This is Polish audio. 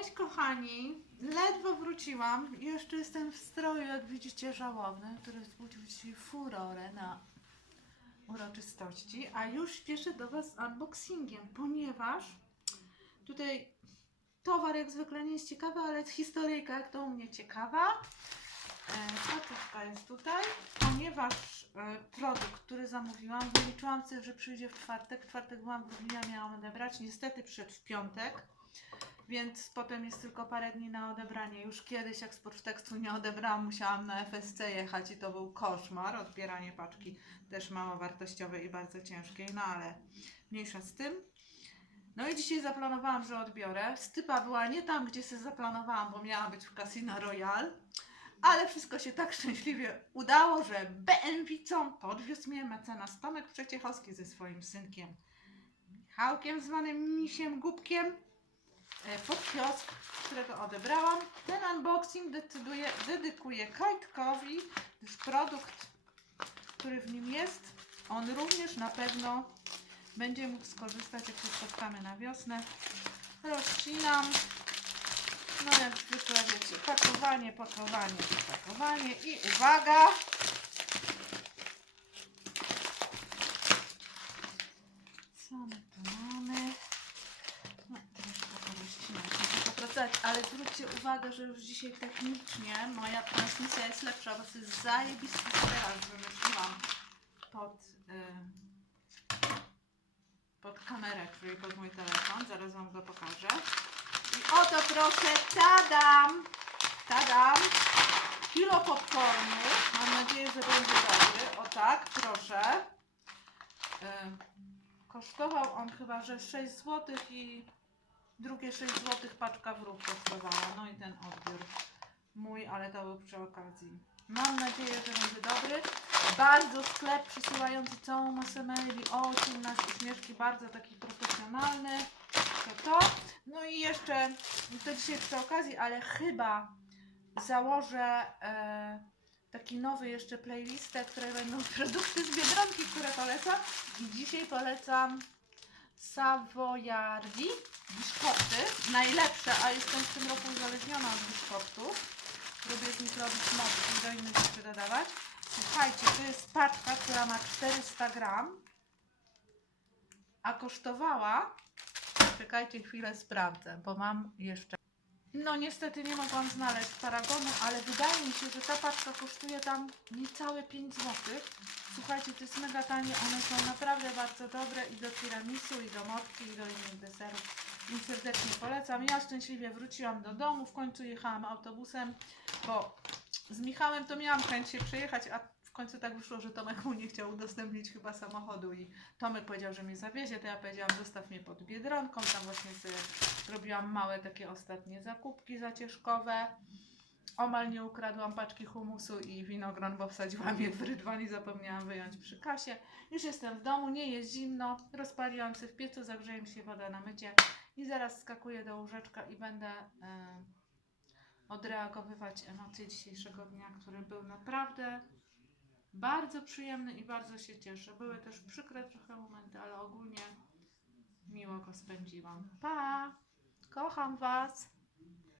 Cześć kochani, ledwo wróciłam. Jeszcze jestem w stroju, jak widzicie, żałobnym, który wzbudził dzisiaj furorę na uroczystości. A już śpieszę do Was z unboxingiem, ponieważ tutaj towar jak zwykle nie jest ciekawy, ale historyjka jak to u mnie ciekawa. E, Paczka jest tutaj, ponieważ e, produkt, który zamówiłam, wyliczyłam sobie, że przyjdzie w czwartek. W czwartek byłam w Lublinie, miałam odebrać. Niestety przyszedł w piątek. Więc potem jest tylko parę dni na odebranie. Już kiedyś, jak z pocztekstu nie odebrałam, musiałam na FSC jechać i to był koszmar. Odbieranie paczki też mało wartościowej i bardzo ciężkiej, no ale mniejsza z tym. No i dzisiaj zaplanowałam, że odbiorę. Stypa była nie tam, gdzie sobie zaplanowałam, bo miała być w Casino Royal. Ale wszystko się tak szczęśliwie udało, że BNW podwiózł mnie mecenas Tomek Przeciechowski ze swoim synkiem Michałkiem, zwanym Misiem Gubkiem pod kiosk, którego odebrałam. Ten unboxing decyduje, dedykuję Kajtkowi, gdyż produkt, który w nim jest, on również na pewno będzie mógł skorzystać, jak się spotkamy na wiosnę. Rozcinam. No jak zwykle wiecie, pakowanie, pakowanie, pakowanie i uwaga! Popracować, ale zwróćcie uwagę, że już dzisiaj technicznie moja transmisja jest lepsza, bo jest zajebisty teraz wymyśliłam pod, y, pod kamerę, czyli pod mój telefon. Zaraz Wam go pokażę. I oto proszę, tadam! Tadam! Kilo popcornu. Mam nadzieję, że będzie dobry. O tak, proszę. Kosztował on chyba, że 6 zł i drugie 6 zł paczka wróg kosztowała. No i ten odbiór mój, ale to był przy okazji. Mam nadzieję, że będzie dobry. Bardzo sklep przysyłający całą masę maili, oczy, nasz uśmieszki, bardzo taki profesjonalny. To to. No i jeszcze, to dzisiaj przy okazji, ale chyba założę e, taki nowy jeszcze playlistę, które będą produkty z Biedronki, które polecam. I dzisiaj polecam Savoiardi, biszkopty, najlepsze, a jestem w tym roku uzależniona od biszkoptów. Lubię z nich robić mocki i do innych rzeczy dodawać. Słuchajcie, to jest paczka, która ma 400 gram, a kosztowała, czekajcie chwilę, sprawdzę, bo mam jeszcze no niestety nie mogłam znaleźć paragonu, ale wydaje mi się, że ta paczka kosztuje tam niecałe 5 zł. Słuchajcie, to jest mega tanie, one są naprawdę bardzo dobre i do tiramisu, i do motki, i do innych deserów. Im serdecznie polecam. Ja szczęśliwie wróciłam do domu, w końcu jechałam autobusem, bo z Michałem to miałam chęć się przejechać, a w końcu tak wyszło, że Tomek mu nie chciał udostępnić chyba samochodu i Tomek powiedział, że mnie zawiezie, to ja powiedziałam, zostaw mnie pod Biedronką, tam właśnie sobie robiłam małe takie ostatnie zakupki zacieszkowe. Omal nie ukradłam paczki humusu i winogron, bo wsadziłam je w rydwan i zapomniałam wyjąć przy kasie. Już jestem w domu, nie jest zimno, rozpaliłam sobie w piecu, zagrzeje mi się woda na mycie i zaraz skakuję do łóżeczka i będę e, odreagowywać emocje dzisiejszego dnia, który był naprawdę bardzo przyjemny i bardzo się cieszę. Były też przykre trochę momenty, ale ogólnie miło go spędziłam. Pa! Kocham Was!